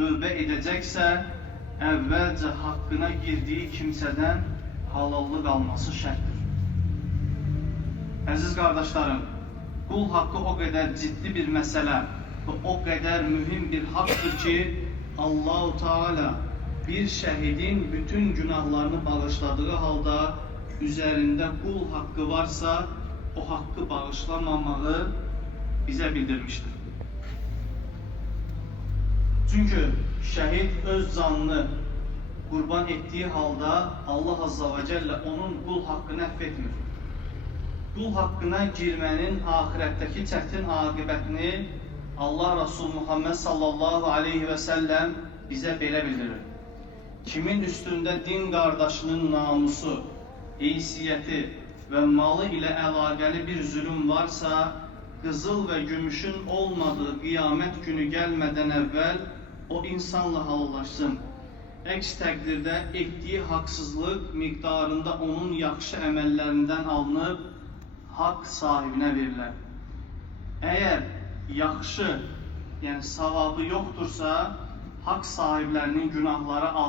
tövbə edəcəksə, əvvəlcə haqqına girdiyi kimsədən halallıq alması şərtdir. Əziz qardaşlarım, qul haqqı o qədər ciddi bir məsələ və o qədər mühüm bir haqqdır ki, Allah-u Teala bir şəhidin bütün günahlarını bağışladığı halda üzərində qul haqqı varsa, o haqqı bağışlamamağı bizə bildirmişdir. Çünki şəhid öz canını qurban etdiyi halda Allah Azza və Cəllə onun qul haqqını əfv etmir. Qul haqqına girmənin ahirətdəki çətin aqibətini Allah Resulü Muhammed sallallahu aleyhi və səlləm bizə belə bildirir. Kimin üstündə din qardaşının namusu, heysiyyəti və malı ilə əlaqəli bir zülüm varsa, qızıl və gümüşün olmadığı qiyamət günü gəlmədən əvvəl o insanla halallaşsın. Əks təqdirdə etdiyi haqsızlıq miqdarında onun yaxşı əməllərindən alınıb, haqq sahibinə verilər. Əgər yaxşı, yəni savabı yoxdursa, haqq sahiblərinin günahları alınır.